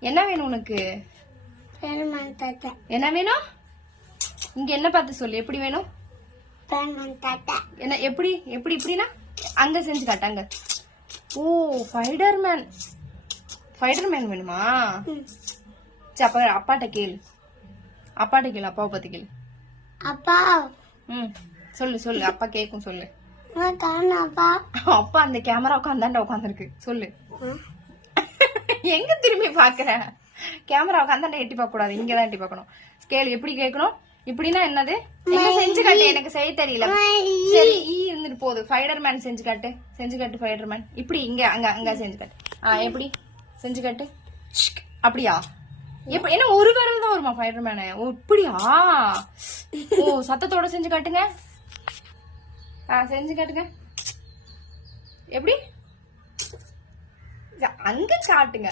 என்ன வேணும் உனக்கு? என்ன வேணும்? இங்க என்ன பார்த்து சொல்லு. எப்படி வேணும்? என்ன எப்படி எப்படி இப்படின்னா அங்க செஞ்சு காட்டு. அங்க. ஓ ஸ்பைடர்மேன். ஸ்பைடர்மேன் வேணுமா? சரி அப்ப அப்பாட்ட கேளு. அப்பாட்ட கேளு. அப்பாவை பத்தி கேளு. அப்பா. சொல்லு சொல்லு. அப்பா கேக்கும் சொல்லு. அப்பா அப்பா அந்த கேமராவுக்கு அந்தாண்ட உட்காந்துருக்கு. சொல்லு. எங்க திரும்பி பாக்குற? கேமராவுக்கு அந்தாண்ட எட்டி பார்க்க கூடாது. இங்கதான் எட்டி பார்க்கணும். ஸ்கேல் எப்படி கேட்கணும்? இப்படின்னா என்னது? என்ன செஞ்சு காட்டு. எனக்கு செய்ய தெரியல. சரி இருந்துட்டு போகுது. ஸ்பைடர்மேன் செஞ்சு காட்டு. செஞ்சு காட்டு ஸ்பைடர்மேன். இப்படி இங்க அங்க அங்க செஞ்சு காட்டு. எப்படி செஞ்சு காட்டு? அப்படியா? எப்படி என்ன ஒரு விரல் தான் வருமா ஸ்பைடர்மேனு? ஓ இப்படியா? ஓ சத்தத்தோட செஞ்சு காட்டுங்க. செஞ்சு காட்டுங்க. எப்படி? அங்க காட்டுங்க.